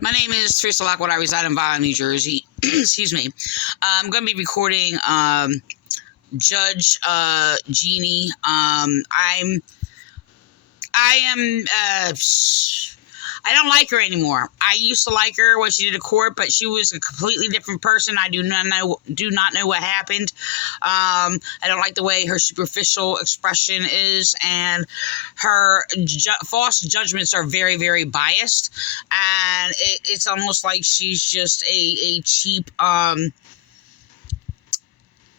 My name is Teresa Lockwood. I reside in Vine, New Jersey. Excuse me. I'm going to be recording Judge Jeannie. I don't like her anymore. I used to like her when she did a court, but she was a completely different person. I do not know what happened. I don't like the way her superficial expression is, and her false judgments are very, very biased. And it's almost like she's just a cheap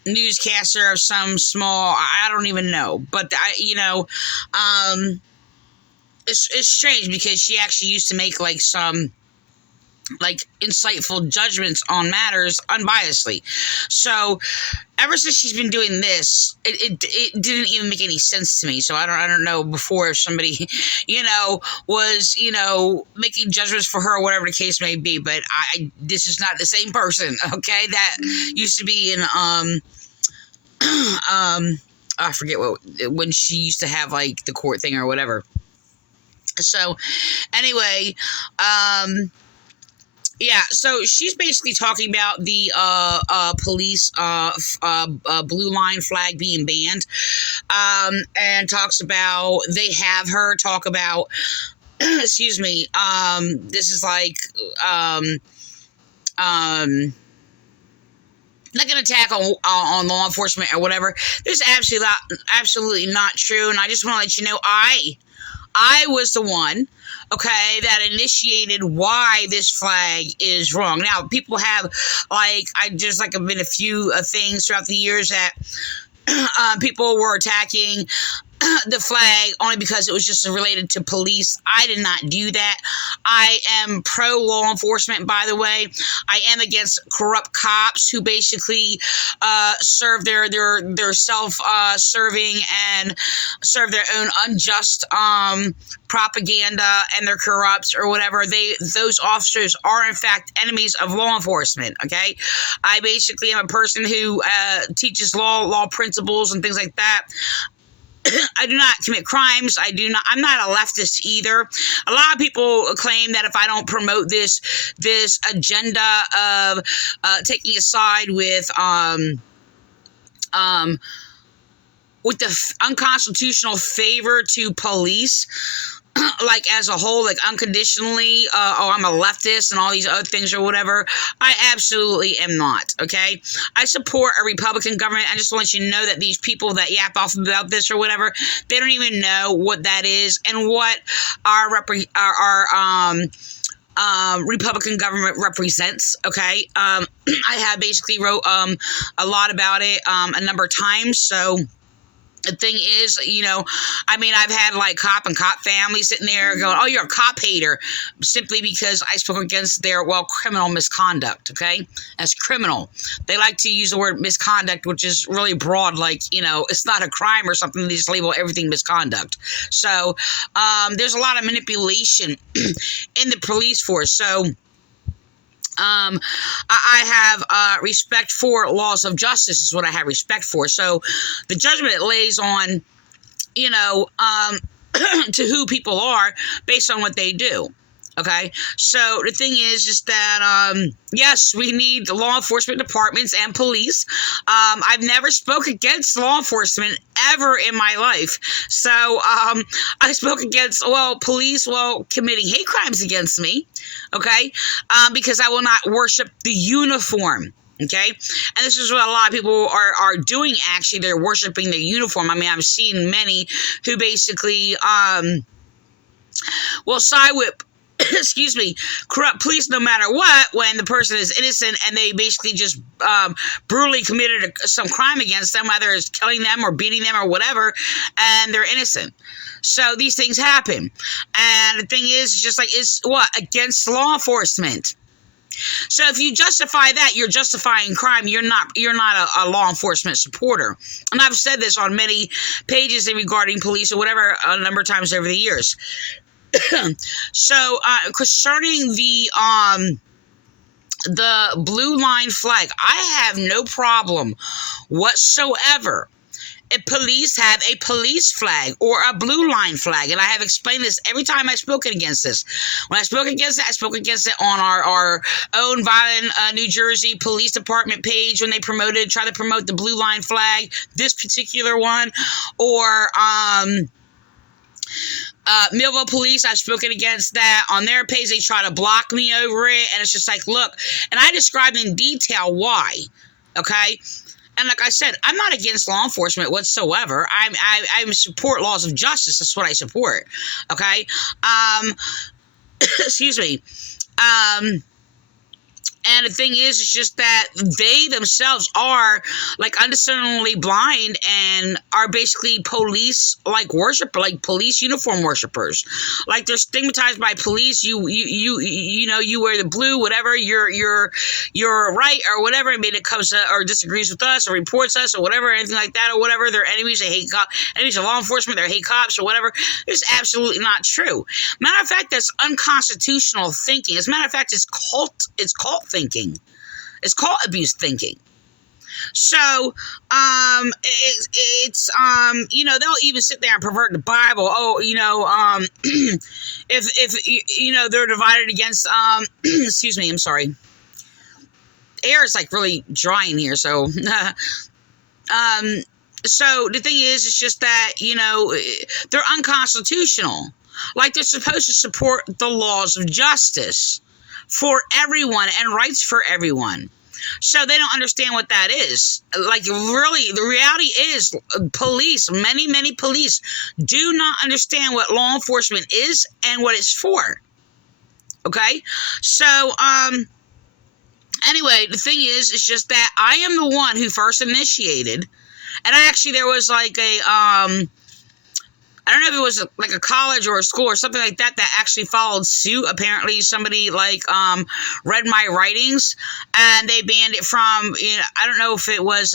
newscaster of some small. I don't even know, but it's strange because she actually used to make some insightful judgments on matters unbiasedly. So ever since she's been doing this, it didn't even make any sense to me. So I don't know before if somebody was making judgments for her or whatever the case may be. But this is not the same person. Okay, that used to be in I forget when she used to have the court thing or whatever. So, anyway, yeah, so she's basically talking about the police blue line flag being banned, and talks about they have her talk about, excuse me, this is like an attack on law enforcement or whatever. This is absolutely not true, and I just want to let you know I was the one, okay, that initiated why this flag is wrong. Now, people have, I've been a few things throughout the years that people were attacking the flag only because it was just related to police. I did not do that. I am pro law enforcement, by the way. I am against corrupt cops who basically serve their self-serving and serve their own unjust propaganda, and they're corrupt or whatever. Those officers are in fact enemies of law enforcement. Okay, I basically am a person who teaches law principles and things like that. I do not commit crimes. I'm not a leftist either. A lot of people claim that if I don't promote this agenda of taking a side with the unconstitutional favor to police, as a whole, unconditionally, I'm a leftist and all these other things or whatever. I absolutely am not, okay? I support a Republican government. I just want to let you know that these people that yap off about this or whatever, they don't even know what that is and what our Republican government represents, okay? I have basically wrote a lot about it a number of times, so... The thing is, I've had cop and cop families sitting there going, oh, you're a cop hater, simply because I spoke against their, criminal misconduct, okay? That's criminal. They like to use the word misconduct, which is really broad, it's not a crime or something. They just label everything misconduct. So there's a lot of manipulation in the police force. So I have respect for laws of justice is what I have respect for. So the judgment it lays on, to who people are based on what they do. Okay, so the thing is that, yes, we need law enforcement departments and police. I've never spoke against law enforcement ever in my life. So I spoke against, police, committing hate crimes against me, okay, because I will not worship the uniform. Okay, and this is what a lot of people are doing. Actually, they're worshiping the uniform. I've seen many who basically will side with excuse me, corrupt police no matter what, when the person is innocent and they basically just brutally committed some crime against them, whether it's killing them or beating them or whatever, and they're innocent. So these things happen. And the thing is, it's against law enforcement. So if you justify that, you're justifying crime. You're not a law enforcement supporter. And I've said this on many pages regarding police or whatever a number of times over the years. So concerning the blue line flag, I have no problem whatsoever police have a police flag or a blue line flag. And I have explained this every time I've spoken against this. When I spoke against it, I spoke against it on our own Violent New Jersey Police Department page when they try to promote the blue line flag, this particular one, or Millville Police, I've spoken against that. On their page, they try to block me over it, and it's just like, look, and I described in detail why, okay? And like I said, I'm not against law enforcement whatsoever. I support laws of justice. That's what I support, okay? Excuse me. And the thing is, it's just that they themselves are like undiscernibly blind and are basically police like police uniform worshipers. Like they're stigmatized by police. You know, you wear the blue, whatever. You're right or whatever. I mean, it comes to, or disagrees with us or reports us or whatever, anything like that or whatever. They're enemies. They hate enemies of law enforcement. They hate cops or whatever. It's absolutely not true. Matter of fact, that's unconstitutional thinking. As a matter of fact, it's cult thinking. It's cult abuse thinking. So, it's you know, they'll even sit there and pervert the Bible. Oh, you know, if you know, they're divided against, excuse me, I'm sorry. Air is like really dry in here, so, so the thing is, it's just that, you know, they're unconstitutional. Like they're supposed to support the laws of justice for everyone and rights for everyone. So they don't understand what that is. Like, really, the reality is police, many police do not understand what law enforcement is and what it's for. Okay? So, anyway, the thing is, it's just that I am the one who first initiated, and there was like a, I don't know if it was like a college or a school or something like that actually followed suit. Apparently somebody like read my writings and they banned it from, you know, I don't know if it was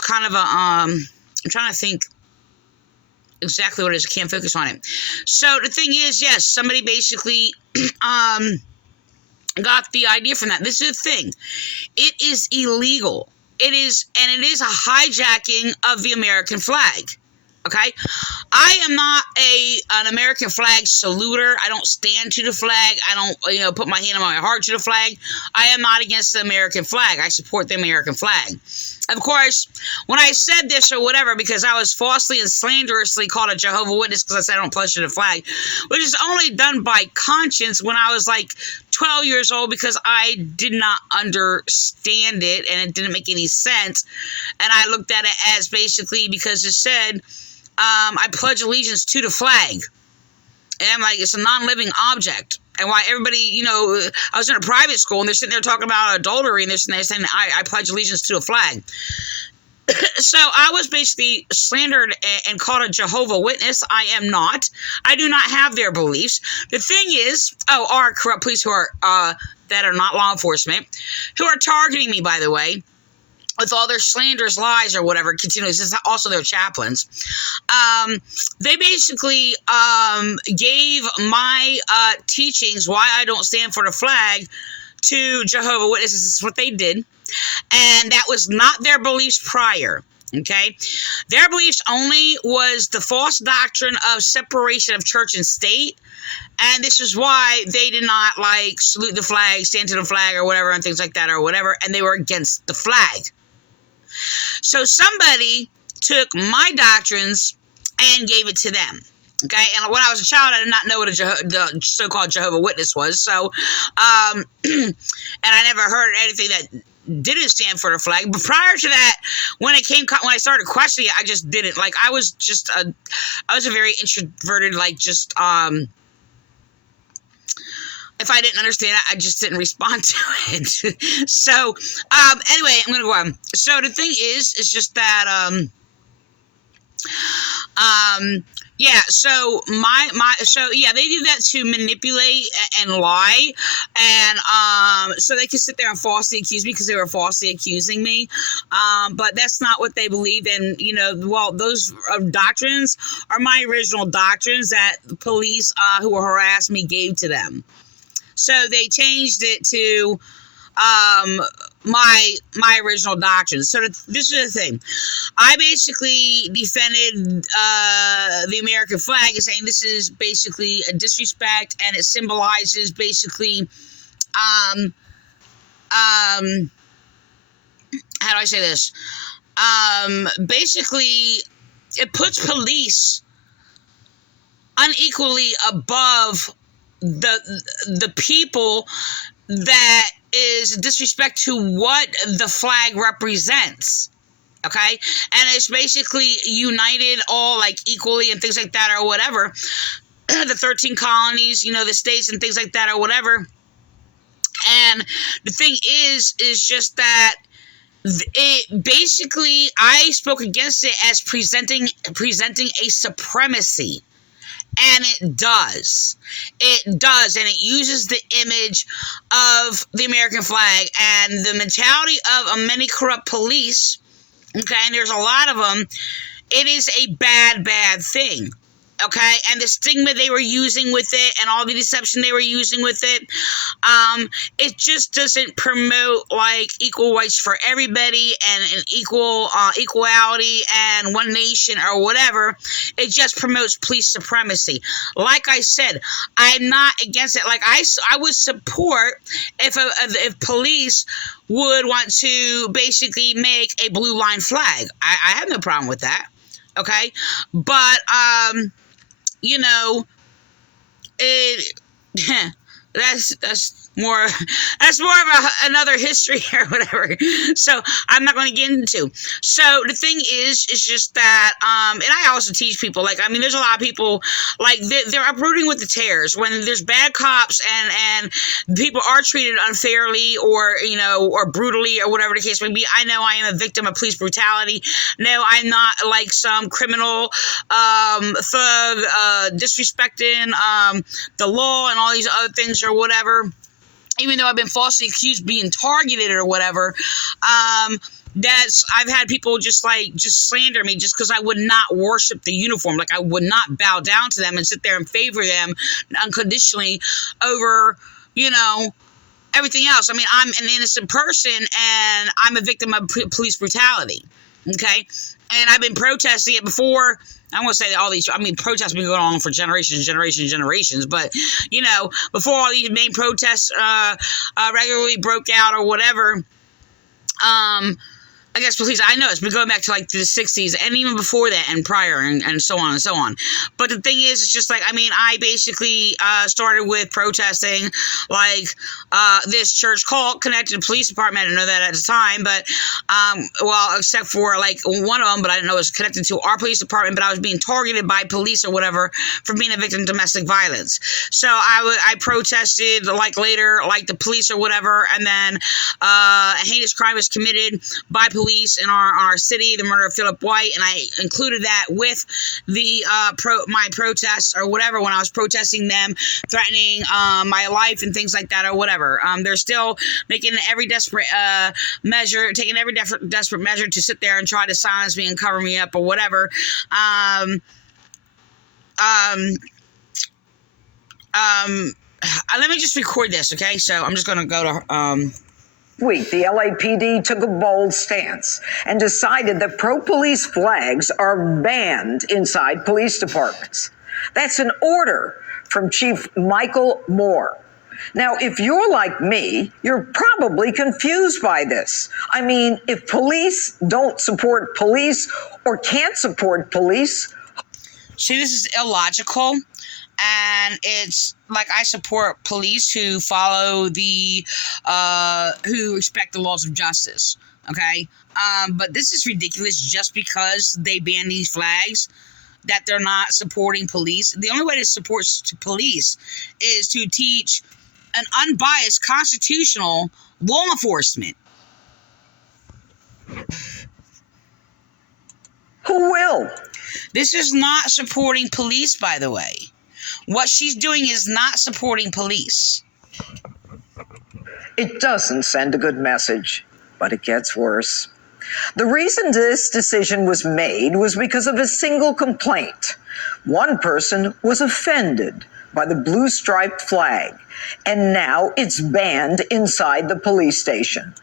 kind of a, I'm trying to think exactly what it is. I can't focus on it. So the thing is, yes, somebody basically got the idea from that. This is the thing. It is illegal. It is a hijacking of the American flag. Okay? I am not an American flag saluter. I don't stand to the flag. I don't, you know, put my hand on my heart to the flag. I am not against the American flag. I support the American flag. Of course, when I said this or whatever, because I was falsely and slanderously called a Jehovah's Witness because I said I don't pledge to the flag, which is only done by conscience when I was like 12 years old because I did not understand it and it didn't make any sense. And I looked at it as basically because it said, I pledge allegiance to the flag. And I'm like, it's a non-living object. And why everybody, you know, I was in a private school and they're sitting there talking about adultery and they're saying, I pledge allegiance to a flag. So I was basically slandered and called a Jehovah's Witness. I am not. I do not have their beliefs. The thing is, our corrupt police who are, that are not law enforcement, who are targeting me, by the way, with all their slanderous lies or whatever, continually, this is also their chaplains. They basically gave my teachings, why I don't stand for the flag, to Jehovah's Witnesses. This is what they did. And that was not their beliefs prior. Okay? Their beliefs only was the false doctrine of separation of church and state. And this is why they did not, like, salute the flag, stand to the flag, or whatever, and things like that, or whatever. And they were against the flag. So somebody took my doctrines and gave it to them. Okay, and when I was a child, I did not know what the so-called Jehovah's Witness was. So, and I never heard anything that didn't stand for the flag. But prior to that, when I started questioning it, I just didn't. Like, I was a very introverted, like, just, if I didn't understand it, I just didn't respond to it. So, anyway, I'm going to go on. So the thing is, it's just that, yeah, so yeah, they do that to manipulate and lie, and so they can sit there and falsely accuse me because they were falsely accusing me, but that's not what they believe in. You know, well, those doctrines are my original doctrines that the police who harassed me gave to them. So they changed it to my original doctrine. So this is the thing. I basically defended the American flag and saying this is basically a disrespect, and it symbolizes basically how do I say this? Basically, it puts police unequally above the people that is disrespect to what the flag represents. Okay, and it's basically united all like equally and things like that or whatever. The 13 colonies, you know, the states and things like that or whatever. And the thing is just that it basically, I spoke against it as presenting a supremacy. And it does, and it uses the image of the American flag and the mentality of many corrupt police. Okay, and there's a lot of them. It is a bad thing. Okay, and the stigma they were using with it and all the deception they were using with it, it just doesn't promote like equal rights for everybody and an equality and one nation or whatever. It just promotes police supremacy. Like I said, I'm not against it. Like I would support if police would want to basically make a blue line flag. I have no problem with that. Okay, but you know, it that's more of another history or whatever. So I'm not going to get into. So the thing is just that, and I also teach people, like, I mean, there's a lot of people, like, they're uprooting with the tares when there's bad cops and people are treated unfairly or, you know, or brutally or whatever the case may be. I know I am a victim of police brutality. No, I'm not like some criminal, thug, disrespecting, the law and all these other things or whatever. Even though I've been falsely accused being targeted or whatever, I've had people just slander me just because I would not worship the uniform. Like, I would not bow down to them and sit there and favor them unconditionally over, you know, everything else. I mean, I'm an innocent person and I'm a victim of police brutality. Okay? And I've been protesting it before. I won't say all these, I mean, protests have been going on for generations, but, you know, before all these main protests regularly broke out or whatever, I guess police, I know it's been going back to like the 60s and even before that and prior and so on and so on. But the thing is, it's just like, I mean, I basically started with protesting like this church cult connected to the police department. I didn't know that at the time, but well, except for like one of them, but I didn't know it was connected to our police department, but I was being targeted by police or whatever for being a victim of domestic violence. So I protested like later, like the police or whatever, and then a heinous crime was committed by police in our city, the murder of Philip White, and I included that with the my protests or whatever when I was protesting them, threatening my life and things like that or whatever. They're still making every desperate measure to sit there and try to silence me and cover me up or whatever. Let me just record this, okay? So I'm just gonna go to week, the LAPD took a bold stance and decided that pro-police flags are banned inside police departments. That's an order from Chief Michael Moore. Now, if you're like me, you're probably confused by this. I mean, if police don't support police or can't support police... See, this is illogical. And it's like, I support police who follow who respect the laws of justice, okay? But this is ridiculous just because they ban these flags, that they're not supporting police. The only way to support police is to teach an unbiased constitutional law enforcement. Who will? This is not supporting police, by the way. What she's doing is not supporting police. It doesn't send a good message, but it gets worse. The reason this decision was made was because of a single complaint. One person was offended by the blue striped flag, and now it's banned inside the police station.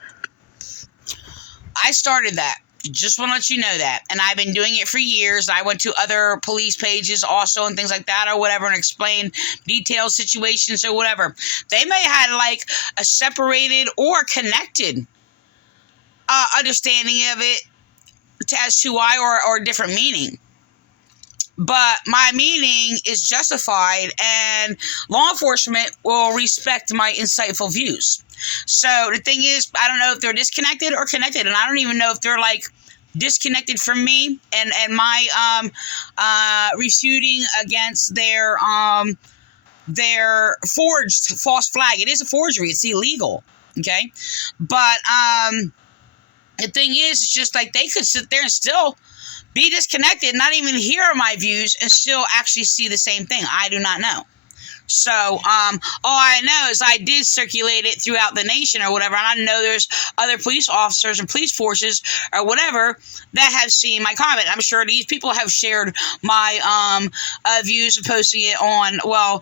I started that. Just want to let you know that. And I've been doing it for years. I went to other police pages also and things like that or whatever and explained detailed situations or whatever. They may have like a separated or connected understanding of it as to why or a different meaning. But my meaning is justified and law enforcement will respect my insightful views. So the thing is, I don't know if they're disconnected or connected, and I don't even know if they're like disconnected from me and my refuting against their forged false flag. It is a forgery. It's illegal. Okay, but the thing is, it's just like they could sit there and still be disconnected, not even hear my views, and still actually see the same thing. I do not know. So, all I know is I did circulate it throughout the nation or whatever, and I know there's other police officers and police forces or whatever that have seen my comment. I'm sure these people have shared my views and posting it on our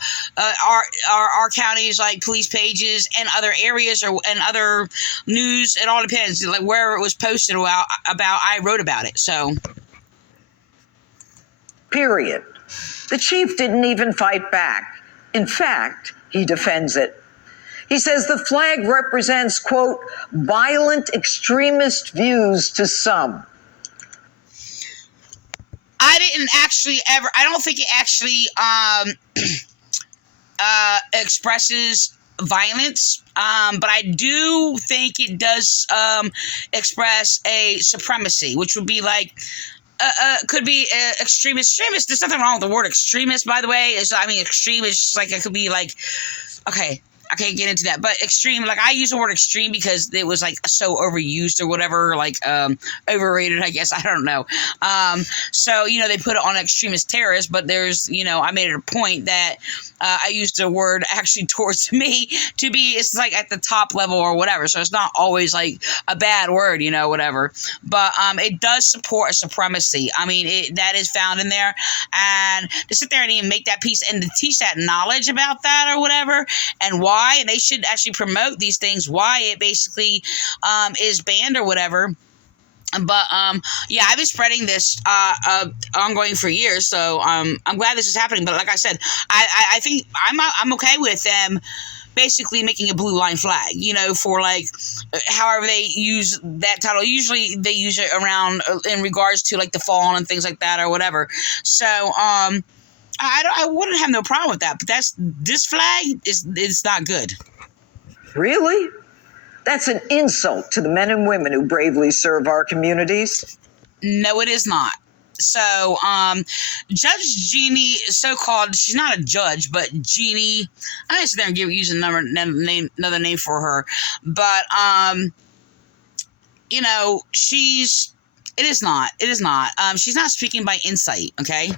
county's like police pages and other areas and other news. It all depends, like wherever it was posted about I wrote about it. So. Period. The chief didn't even fight back. In fact, he defends it. He says the flag represents, quote, violent extremist views to some. I don't think it actually expresses violence, but I do think it does express a supremacy, which would be like, could be extremist. There's nothing wrong with the word extremist, by the way. Extreme is just like, it could be like, okay, I can't get into that, but extreme, like I use the word extreme because it was like so overused or whatever, like overrated, I guess. I don't know. So, they put it on extremist terrorists, but there's, I made it a point that I used the word actually towards me to be, it's like at the top level or whatever. So it's not always like a bad word, whatever. But it does support a supremacy. That is found in there. And to sit there and even make that piece and to teach that knowledge about that or whatever and why, and they should actually promote these things, why it basically is banned or whatever. But I've been spreading this ongoing for years, so I'm glad this is happening. But like I said, I think I'm okay with them basically making a blue line flag, for like however they use that title. Usually they use it around in regards to like the fall and things like that or whatever. So I wouldn't have no problem with that. But this flag is not good. Really? That's an insult to the men and women who bravely serve our communities. No, it is not. So, Judge Jeannie, so-called, she's not a judge, but Jeannie, I don't sit there and use another name for her, but, it is not. She's not speaking by insight, okay?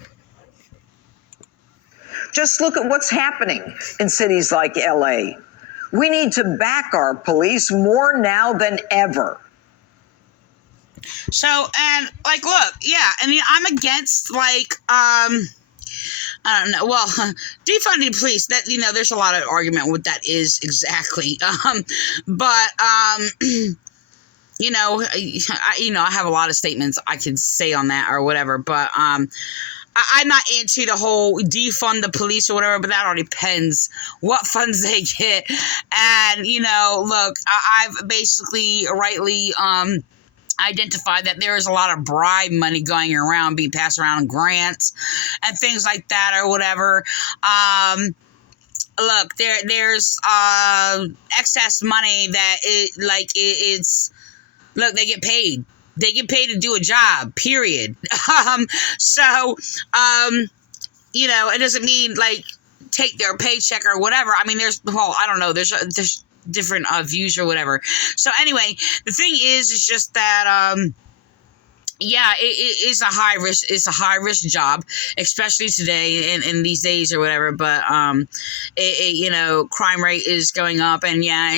Just look at what's happening in cities like LA. We need to back our police more now than ever. So, and like, look, yeah, I'm against like, I don't know. Well, defunding police, that, there's a lot of argument what that is exactly. But I have a lot of statements I can say on that or whatever, but, I'm not into the whole defund the police or whatever, but that all depends what funds they get. And, look, I've basically rightly identified that there is a lot of bribe money going around, being passed around in grants and things like that or whatever. Look, there's excess money that look, they get paid. They get paid to do a job, period. It doesn't mean like take their paycheck or whatever. I don't know. There's different views or whatever. So anyway, the thing is just that yeah, it is a high risk. It's a high risk job, especially today in these days or whatever. But crime rate is going up, and yeah,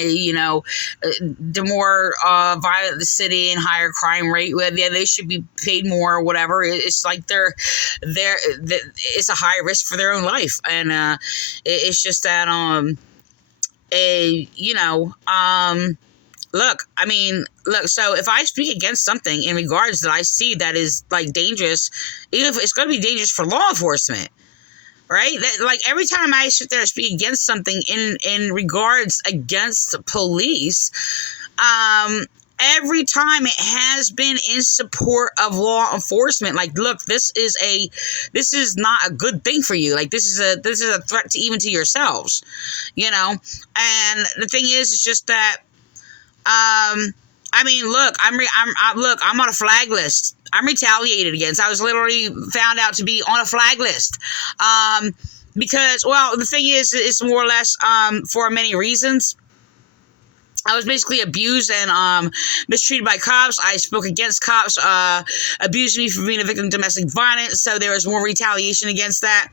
the more violent the city and higher crime rate, well, yeah, they should be paid more or whatever. It's like it's a high risk for their own life, and it's just that a you know look, so if I speak against something in regards that I see that is like dangerous, even if it's going to be dangerous for law enforcement, right? That, like every time I sit there and speak against something in regards against the police, every time it has been in support of law enforcement. Like, look, this is not a good thing for you. Like, this is a threat to even to yourselves, And the thing is, it's just that. Look, I'm on a flag list. I'm retaliated against. I was literally found out to be on a flag list. Because, well, the thing is, it's more or less, for many reasons. I was basically abused and mistreated by cops. I spoke against cops, abused me for being a victim of domestic violence. So there was more retaliation against that.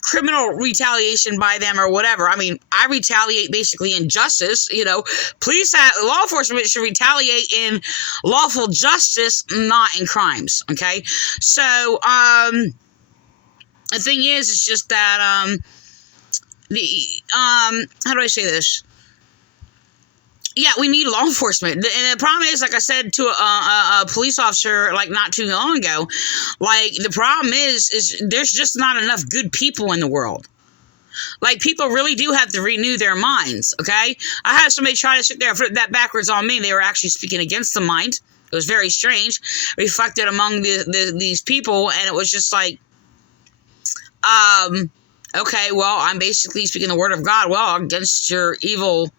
Criminal retaliation by them or whatever. I mean, I retaliate basically in justice. Law enforcement should retaliate in lawful justice, not in crimes. Okay, so the thing is, it's just that how do I say this? Yeah, we need law enforcement. And the problem is, like I said to a police officer, like not too long ago, like the problem is there's just not enough good people in the world. Like, people really do have to renew their minds, okay? I had somebody try to sit there and flip that backwards on me. They were actually speaking against the mind. It was very strange, reflected among these people, and it was just like, okay, well, I'm basically speaking the word of God. Well, against your evil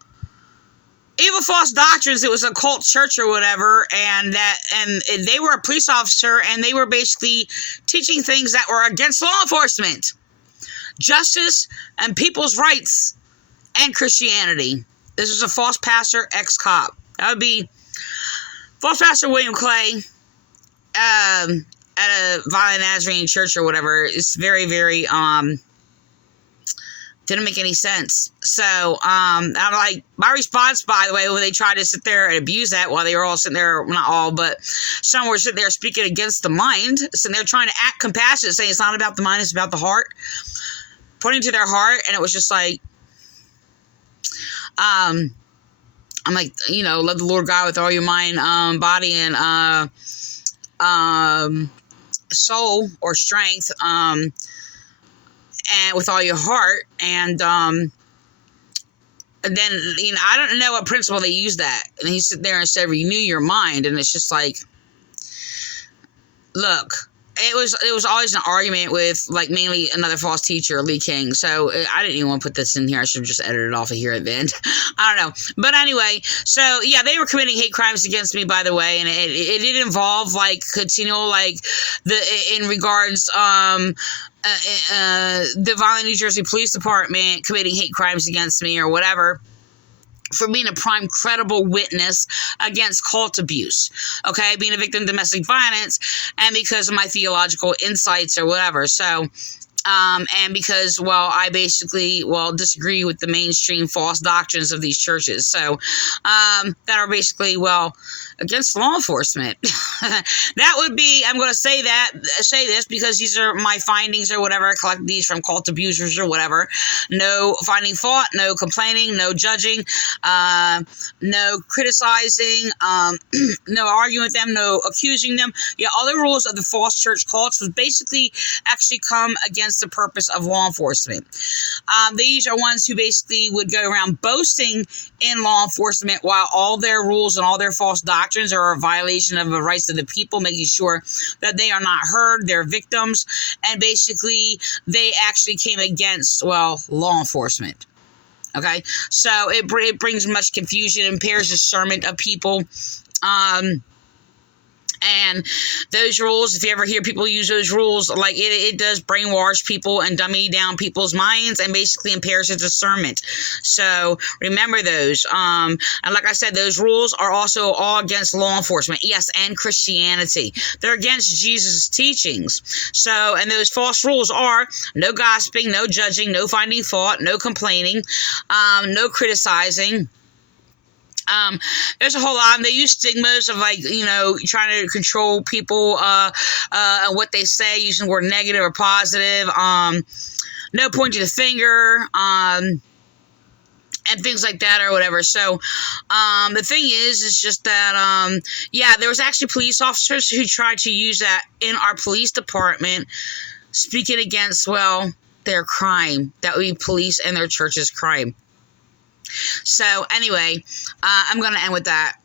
false doctrines. It was a cult church or whatever, and they were a police officer, and they were basically teaching things that were against law enforcement, justice, and people's rights, and Christianity. This was a false pastor, ex-cop. That would be false pastor William Clay at a Violent Nazarene church or whatever. It's very, very didn't make any sense. So, I'm like, my response, by the way, when they tried to sit there and abuse that while they were all sitting there, not all, but some were sitting there speaking against the mind, sitting there trying to act compassionate, saying it's not about the mind, it's about the heart, pointing to their heart, and it was just like, I'm like, love the Lord God with all your mind, body, and soul or strength, and with all your heart, and then I don't know what principle they use that, and he sit there and said renew your mind, and it's just like, look, it was always an argument with, like, mainly another false teacher, Lee King. So I didn't even want to put this in here. I should have just edited it off of here at the end. I don't know. But anyway, so yeah, they were committing hate crimes against me, by the way, and it did involve, like, continual, like, in regards the Violent New Jersey Police Department committing hate crimes against me or whatever, for being a prime credible witness against cult abuse, okay, being a victim of domestic violence, and because of my theological insights or whatever. So, and because, well, I basically, disagree with the mainstream false doctrines of these churches. So, that are basically, against law enforcement. That would be, I'm going to say this because these are my findings or whatever. I collected these from cult abusers or whatever. No finding fault, no complaining, no judging, no criticizing, no arguing with them, no accusing them. Yeah, all the rules of the false church cults was basically actually come against the purpose of law enforcement. These are ones who basically would go around boasting in law enforcement while all their rules and all their false doctrines are a violation of the rights of the people, making sure that they are not heard, they're victims, and basically they actually came against, law enforcement. Okay, so it brings much confusion, impairs discernment of people, And those rules, if you ever hear people use those rules, like it does brainwash people and dummy down people's minds and basically impairs their discernment. So remember those. And like I said, those rules are also all against law enforcement. Yes, and Christianity. They're against Jesus' teachings. So, and those false rules are no gossiping, no judging, no finding fault, no complaining, no criticizing. There's a whole lot. They use stigmas of, like, trying to control people and what they say, using the word negative or positive. No pointing the finger. And things like that or whatever. So the thing is just that, there was actually police officers who tried to use that in our police department, speaking against, their crime. That would be police and their church's crime. So anyway, I'm going to end with that.